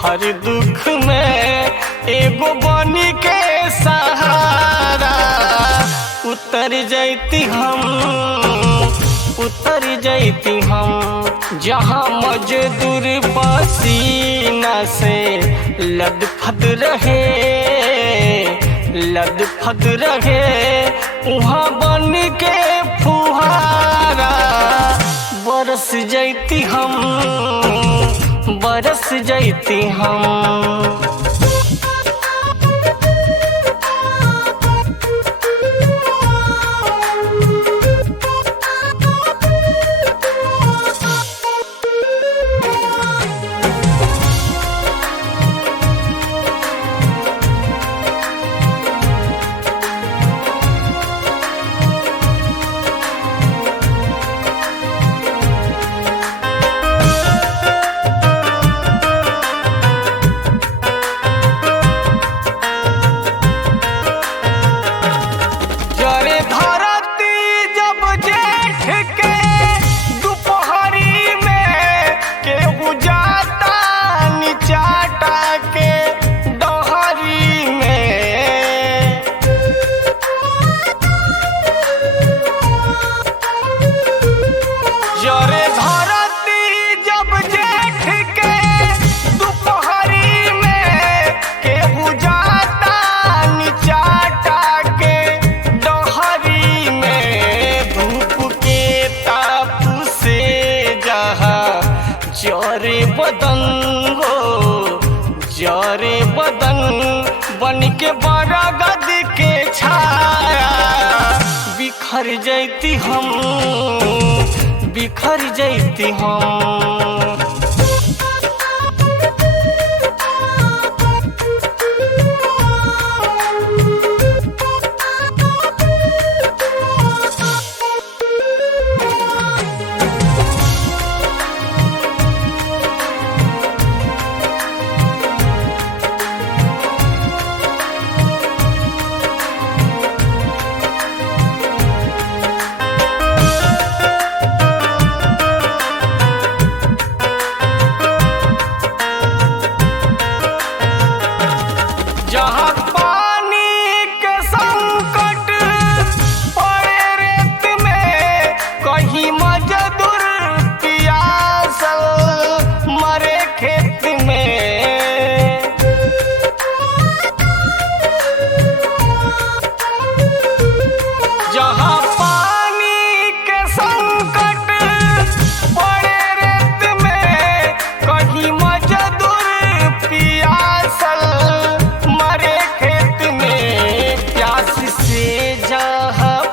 हर दुख में एगो बनी के सहारा उतर जैती हम जहाँ मजदूर पसीना से लदफद रहे वहाँ बन के फुहारा बरस जैती हम। जरे बदन बन के बरगद के छाया बिखर जैती हम। जहाँ पानी के संकट पड़े रेत में कहीं मजदूर पियासल मरे खेत में। जहाँ पानी के संकट पड़े रेत में कहीं मजदूर पियासल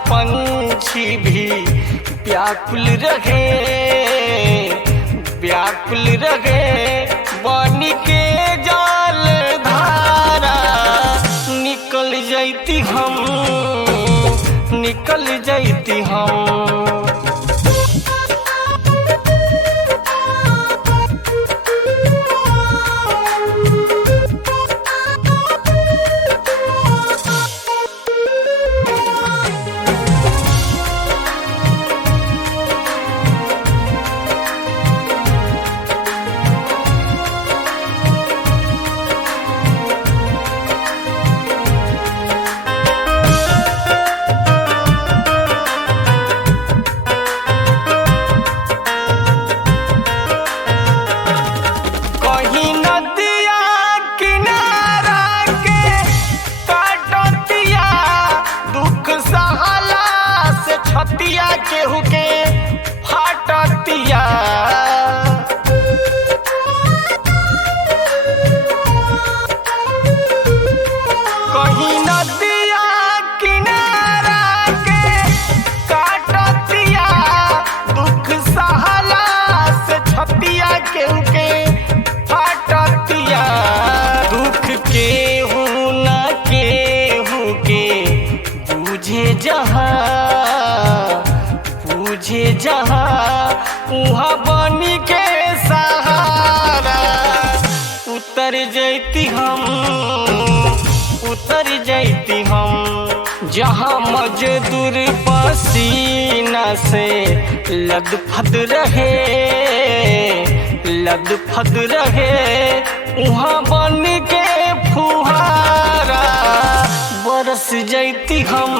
पंछी भी व्याकुल रहे बन के जाल धारा निकल जैती हम। छतिया केहू के फाटतिया कहीं नदिया किनारा के काटतिया दुख सहला से छतिया केहू के फाटतिया। दुख केहू न केहू के बुझे जहाँ उहाँ बनी के सहारा उतर जैती हम जहाँ मजदूर पसीना से लदफद रहे वहाँ बन के फुहारा बरस जैती हम